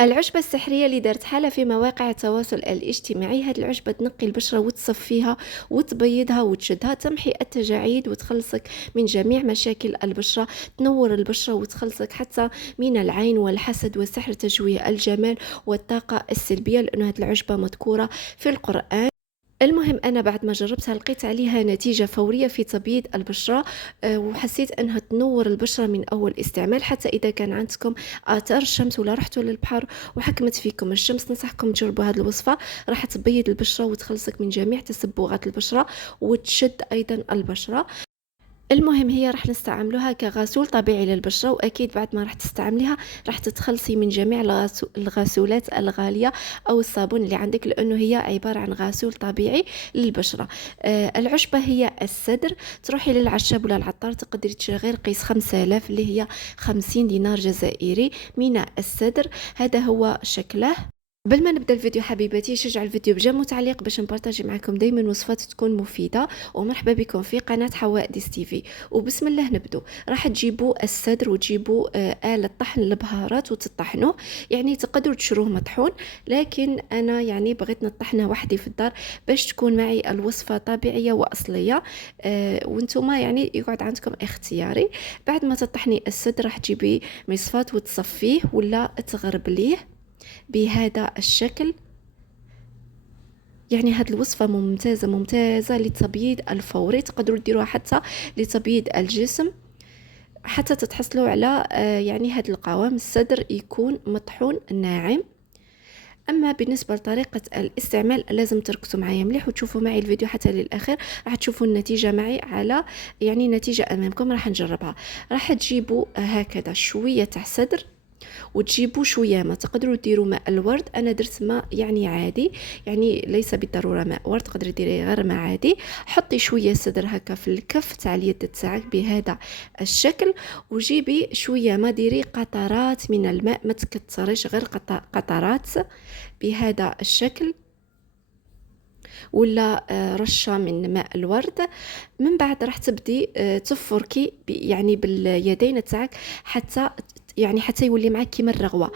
العشبة السحرية اللي دارت حالة في مواقع التواصل الاجتماعي. هاد العشبة تنقي البشرة وتصفيها وتبيضها وتشدها، تمحي التجاعيد وتخلصك من جميع مشاكل البشرة، تنور البشرة وتخلصك حتى من العين والحسد وسحر تشويه الجمال والطاقة السلبية، لأن هاد العشبة مذكورة في القرآن. المهم أنا بعد ما جربتها لقيت عليها نتيجة فورية في تبييض البشرة، وحسيت أنها تنور البشرة من أول استعمال. حتى إذا كان عندكم آثار الشمس ولا رحتوا للبحر وحكمت فيكم الشمس، ننصحكم تجربوا هذه الوصفة، راح تبيض البشرة وتخلصك من جميع تسبغات البشرة وتشد أيضا البشرة. المهم هي راح نستعملوها كغسول طبيعي للبشرة، وأكيد بعد ما راح تستعمليها راح تتخلصي من جميع الغسولات الغالية أو الصابون اللي عندك، لأنه هي عبارة عن غسول طبيعي للبشرة. العشبة هي السدر. تروحي للعشاب ولا العطار تقدري تشري غير قيس 5000 اللي هي 50 دينار جزائري من السدر. هذا هو شكله. قبل ما نبدا الفيديو حبيباتي، شجع الفيديو بجيم وتعليق باش نبارطاجي معكم دايما وصفات تكون مفيده. ومرحبا بكم في قناه حواء ديس تيفي. وبسم الله نبدو. راح تجيبوا الصدر وتجيبوا آلة طحن البهارات وتطحنوه. يعني تقدروا تشروه مطحون، لكن انا يعني بغيت نطحنه وحدي في الدار باش تكون معي الوصفه طبيعيه واصليه. وانتم يعني يقعد عندكم اختياري. بعد ما تطحني الصدر راح تجيبي مصفات وتصفيه ولا تغربليه بهذا الشكل. يعني هاد الوصفة ممتازة ممتازة للتبييض الفوري، تقدروا ديروها حتى لتبييض الجسم، حتى تتحصلوا على يعني هاد القوام. الصدر يكون مطحون ناعم. اما بالنسبه لطريقه الاستعمال لازم تركزوا معايا مليح وتشوفوا معي الفيديو حتى للاخر، راح تشوفوا النتيجه معي على يعني نتيجه امامكم. راح نجربها. راح تجيبوا هكذا شويه تاع صدر وتجيبوا شويه ماء. تقدروا ديروا ماء الورد، انا درت ماء يعني عادي، يعني ليس بالضروره ماء ورد، تقدري ديري غير ماء عادي. حطي شويه صدر هكا في الكف تاع اليد تاعك بهذا الشكل، وجيبي شويه ما ديري قطرات من الماء، ما تكثريش، غير قطرات بهذا الشكل، ولا رشه من ماء الورد. من بعد راح تبدي تفركي يعني باليدين تاعك حتى يولي معك كيما الرغوه،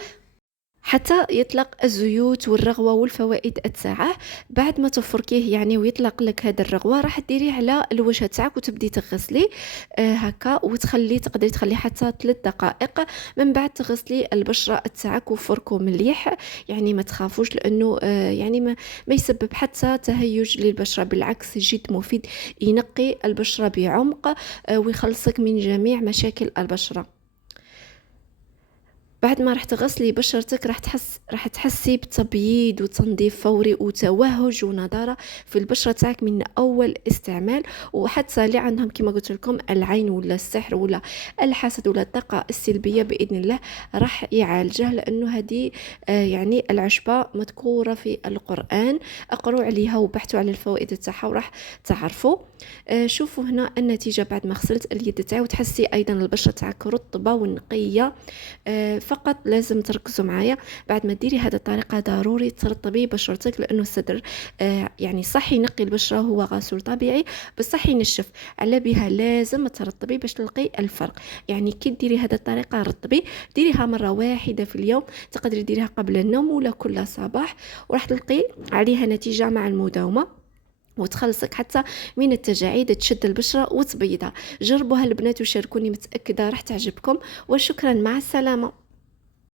حتى يطلق الزيوت والرغوة والفوائد تاعه. بعد ما تفركيه يعني ويطلق لك هذا الرغوة، راح ديريه على الوجه تاعك وتبدي تغسلي هكا، تقدري تخليه حتى 3 دقائق. من بعد تغسلي البشرة تاعك وفركو مليح، يعني ما تخافوش، لانه يعني ما يسبب حتى تهيج للبشرة، بالعكس جد مفيد، ينقي البشرة بعمق ويخلصك من جميع مشاكل البشرة. بعد ما راح تغسلي بشرتك راح تحسي بتبييض وتنظيف فوري وتوهج ونضاره في البشره تاعك من اول استعمال. وحتى اللي عندهم كما قلت لكم العين ولا السحر ولا الحسد ولا الطاقه السلبيه، باذن الله راح يعالجه، لانه هذه يعني العشبه مذكوره في القران. اقروا عليها وبحثوا على الفوائد تاعها وراح تعرفوا. شوفوا هنا النتيجه بعد ما غسلت اليد تاعي، وتحسي ايضا البشره تاعك رطبه ونقيه. فقط لازم تركزوا معايا. بعد ما ديري هذه الطريقه ضروري ترطبي بشرتك، لانه الصدر يعني صح ينقي البشره، هو غسول طبيعي بصح ينشف، على بها لازم ترطبي باش تلقي الفرق. يعني كي ديري هذه الطريقه رطبي، ديريها مره واحده في اليوم، تقدري ديريها قبل النوم ولا كل صباح، وراح تلقي عليها نتيجه مع المداومه وتخلصك حتى من التجاعيد، تشد البشرة وتبيضها. جربوها البنات وشاركوني، متأكدة راح تعجبكم. وشكرا، مع السلامة.